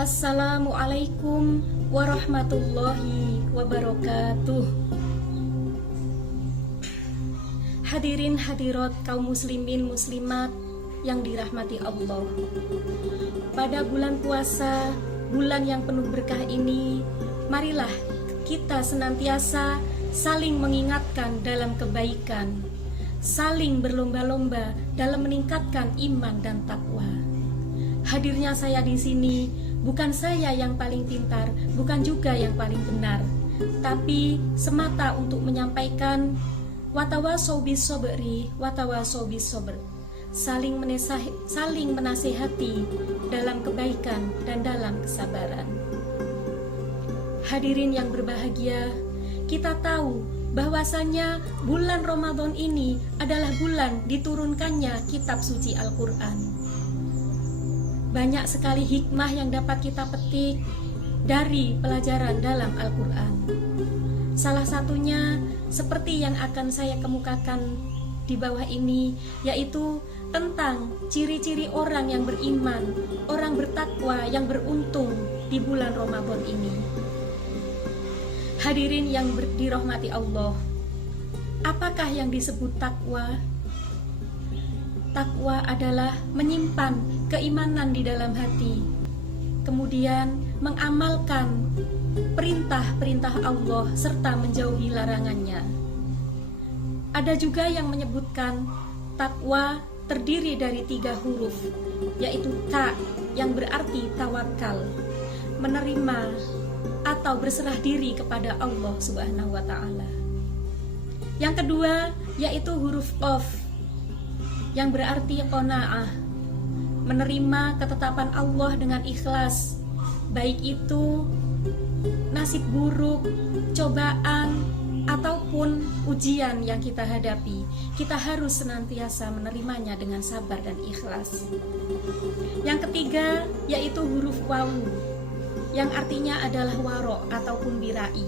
Assalamualaikum warahmatullahi wabarakatuh. Hadirin hadirat kaum muslimin muslimat yang dirahmati Allah. Pada bulan puasa, bulan yang penuh berkah ini, marilah kita senantiasa saling mengingatkan dalam kebaikan, saling berlomba-lomba dalam meningkatkan iman dan takwa. Hadirnya saya di sini bukan saya yang paling pintar, bukan juga yang paling benar, tapi semata untuk menyampaikan watawasau bis sobri, watawasau bis sobr, saling menasihati dalam kebaikan dan dalam kesabaran. Hadirin yang berbahagia, kita tahu bahwasanya bulan Ramadan ini adalah bulan diturunkannya kitab suci Al-Quran. Banyak sekali hikmah yang dapat kita petik dari pelajaran dalam Al-Quran. Salah satunya seperti yang akan saya kemukakan di bawah ini, yaitu tentang ciri-ciri orang yang beriman, orang bertakwa yang beruntung di bulan Ramadan ini. Hadirin yang dirahmati Allah, apakah yang disebut takwa? Takwa adalah menyimpan keimanan di dalam hati, kemudian mengamalkan perintah-perintah Allah serta menjauhi larangannya. Ada juga yang menyebutkan takwa terdiri dari 3 huruf, yaitu ta yang berarti tawakal, menerima atau berserah diri kepada Allah Subhanahu wa Ta'ala. Yang kedua yaitu huruf qaf yang berarti qanaah, menerima ketetapan Allah dengan ikhlas, baik itu nasib buruk, cobaan, ataupun ujian yang kita hadapi. Kita harus senantiasa menerimanya dengan sabar dan ikhlas. Yang ketiga yaitu huruf wawu, yang artinya adalah warok ataupun birai.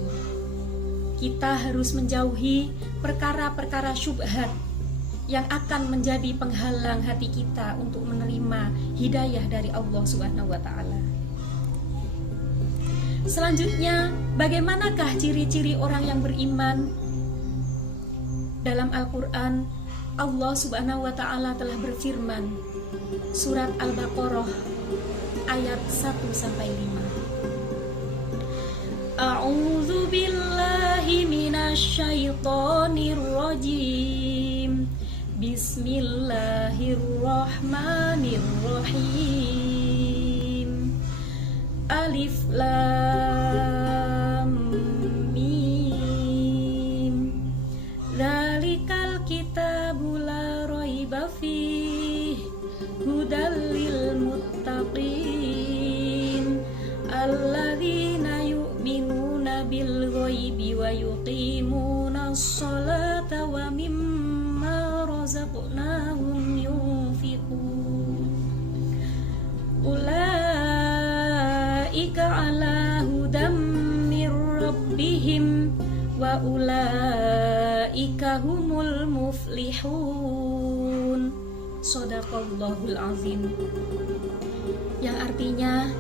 Kita harus menjauhi perkara-perkara syubhat yang akan menjadi penghalang hati kita untuk menerima hidayah dari Allah Subhanahu wa Ta'ala. Selanjutnya, bagaimanakah ciri-ciri orang yang beriman? Dalam Al-Quran, Allah Subhanahu wa Ta'ala telah berfirman, surat Al-Baqarah ayat 1-5. A'udzu billahi minasyaitonir rajim. Bismillahirrahmanirrahim. Alif lam mim. Dzalikal kitabu la raiba fihi hudal lil muttaqin alladzina yu'minuna bil ghaibi wa yuqimunas sholata wa mimma razaqnahum yunfiqun. Ulaika ala hudam mir rabbihim wa ulaika humul muflihun. Shadaqallahul azim. Yang artinya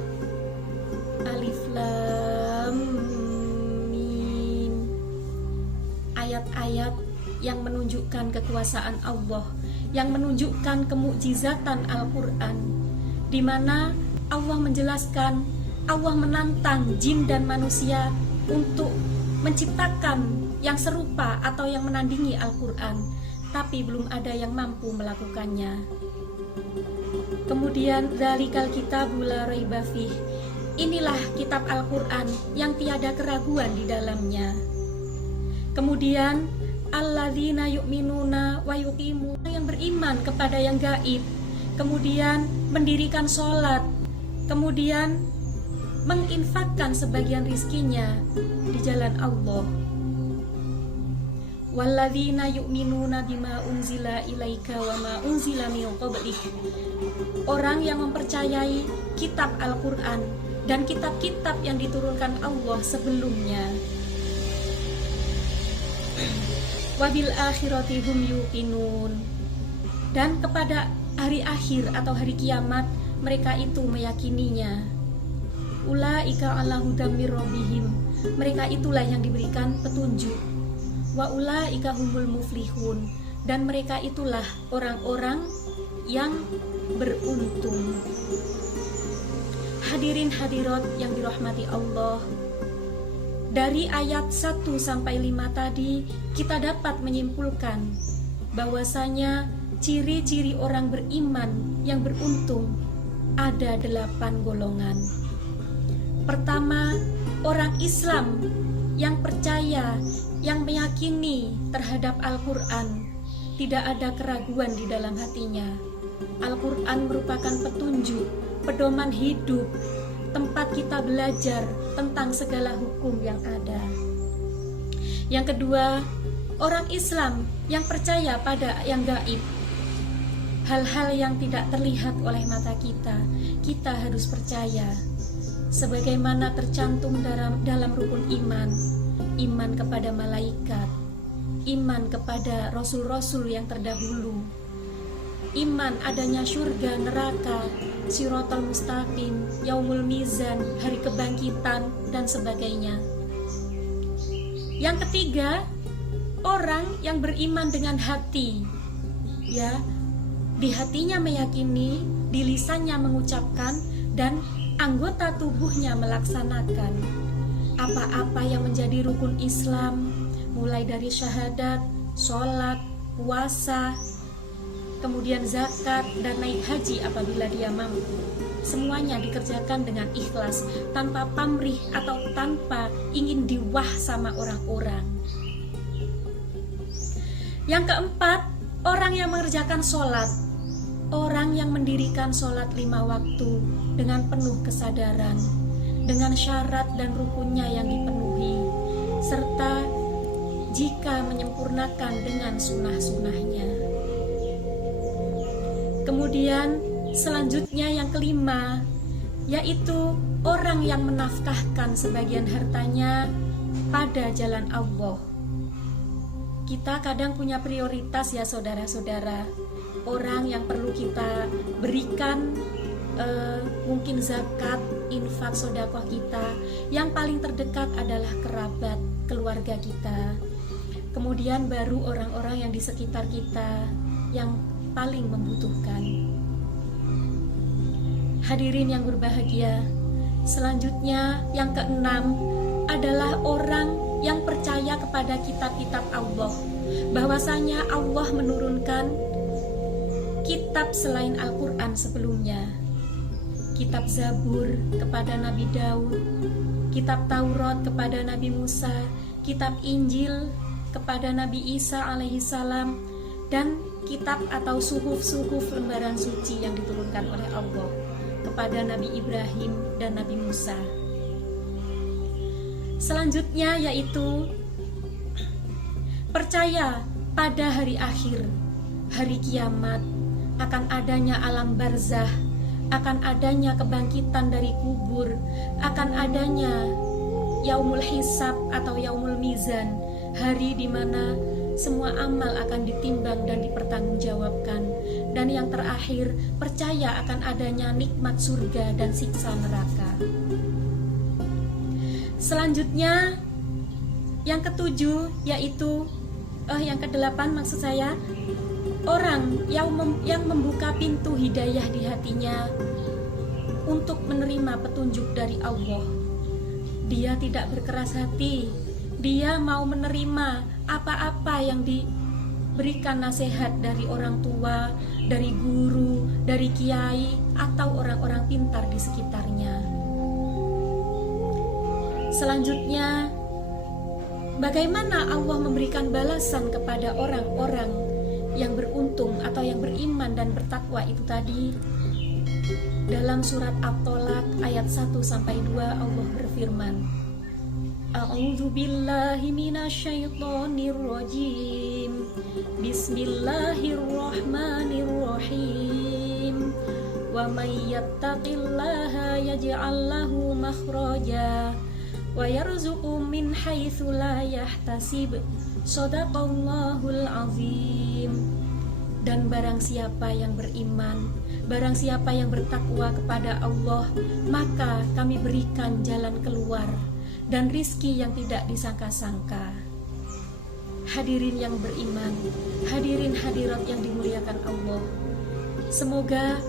alif lam mim, ayat-ayat yang menunjukkan kekuasaan Allah, yang menunjukkan kemukjizatan Al-Quran, di mana Allah menjelaskan, Allah menantang jin dan manusia untuk menciptakan yang serupa atau yang menandingi Al-Quran, tapi belum ada yang mampu melakukannya. Kemudian dzalikal kitabu la raiba fihi, inilah kitab Al-Quran yang tiada keraguan di dalamnya. Kemudian alladzina yu'minuna wa yuqimuna, yang beriman kepada yang gaib, kemudian mendirikan sholat, kemudian menginfakkan sebagian rizkinya di jalan Allah. Walladzina yu'minuna bima unzila ilaika wa ma unzila min qablik, orang yang mempercayai kitab Al-Quran dan kitab-kitab yang diturunkan Allah sebelumnya. Wabil akhirati hum yuqinun, dan kepada hari akhir atau hari kiamat mereka itu meyakininya. ulaika ala hudam mir rabbihim, mereka itulah yang diberikan petunjuk. Wa ulaika humul muflihun, dan mereka itulah orang-orang yang beruntung. Hadirin hadirat yang dirahmati Allah, dari ayat 1 sampai 5 tadi kita dapat menyimpulkan bahwasanya ciri-ciri orang beriman yang beruntung ada 8 golongan. Pertama, orang Islam yang percaya, yang meyakini terhadap Al-Quran, tidak ada keraguan di dalam hatinya. Al-Quran merupakan petunjuk, pedoman hidup, tempat kita belajar tentang segala hukum yang ada. Yang kedua, orang Islam yang percaya pada yang gaib, hal-hal yang tidak terlihat oleh mata kita harus percaya. Sebagaimana tercantum dalam rukun iman, iman kepada malaikat, iman kepada rasul-rasul yang terdahulu, iman adanya surga, neraka, Siratal Mustaqim, Yaumul Mizan, hari kebangkitan, dan sebagainya. Yang ketiga, orang yang beriman dengan hati, ya, di hatinya meyakini, di lisannya mengucapkan, dan anggota tubuhnya melaksanakan apa-apa yang menjadi rukun Islam, mulai dari syahadat, sholat, puasa, kemudian zakat, dan naik haji apabila dia mampu. Semuanya dikerjakan dengan ikhlas, tanpa pamrih atau tanpa ingin diwah sama orang-orang. Yang keempat, orang yang mengerjakan sholat, orang yang mendirikan sholat 5 waktu dengan penuh kesadaran, dengan syarat dan rukunnya yang dipenuhi, serta jika menyempurnakan dengan sunnah-sunnahnya. Kemudian selanjutnya yang kelima, yaitu orang yang menafkahkan sebagian hartanya pada jalan Allah. Kita kadang punya prioritas ya saudara-saudara, orang yang perlu kita berikan mungkin zakat, infak, sedekah kita. Yang paling terdekat adalah kerabat, keluarga kita. Kemudian baru orang-orang yang di sekitar kita yang paling membutuhkan. Hadirin yang berbahagia, selanjutnya yang keenam adalah orang yang percaya kepada kitab-kitab Allah, bahwasanya Allah menurunkan kitab selain Al-Quran sebelumnya. Kitab Zabur kepada Nabi Daud, kitab Taurat kepada Nabi Musa, kitab Injil kepada Nabi Isa alaihissalam, dan kitab atau suhuf lembaran suci yang diturunkan oleh Allah kepada Nabi Ibrahim dan Nabi Musa. Selanjutnya yaitu percaya pada hari akhir, hari kiamat, akan adanya alam barzah, akan adanya kebangkitan dari kubur, akan adanya yaumul hisab atau yaumul mizan, hari di mana semua amal akan ditimbang dan dipertanggungjawabkan. Dan yang terakhir, percaya akan adanya nikmat surga dan siksa neraka. Selanjutnya yang ketujuh, yaitu yang kedelapan maksud saya, orang yang membuka pintu hidayah di hatinya untuk menerima petunjuk dari Allah. Dia tidak berkeras hati, dia mau menerima apa-apa yang diberikan nasihat dari orang tua, dari guru, dari kiai, atau orang-orang pintar di sekitarnya. Selanjutnya, bagaimana Allah memberikan balasan kepada orang-orang yang beruntung atau yang beriman dan bertakwa itu tadi? Dalam surat At-Tolak ayat 1-2 Allah berfirman, A'udzu billahi minasyaitonir rajim. Bismillahirrahmanirrahim. Wa may yattaqillaha yaj'al lahu makhraja wa yarzuqhu min haitsu la yahtasib. Shadaqallahul azim. Dan barang siapa yang beriman, barang siapa yang bertakwa kepada Allah, maka kami berikan jalan keluar dan rizki yang tidak disangka-sangka. Hadirin yang beriman, hadirin hadirat yang dimuliakan Allah, semoga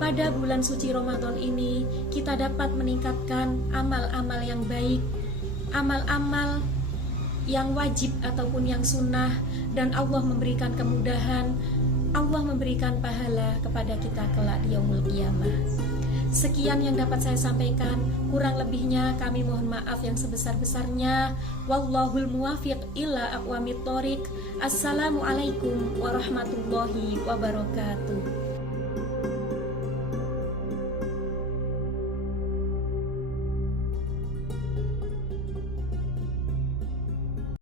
pada bulan suci Ramadan ini kita dapat meningkatkan amal-amal yang baik, amal-amal yang wajib ataupun yang sunnah, dan Allah memberikan kemudahan, Allah memberikan pahala kepada kita kelak di yaumul qiyamah. Sekian yang dapat saya sampaikan, kurang lebihnya kami mohon maaf yang sebesar-besarnya. Wallahul muwafiq ila aqwamit thoriq. Assalamualaikum warahmatullahi wabarakatuh.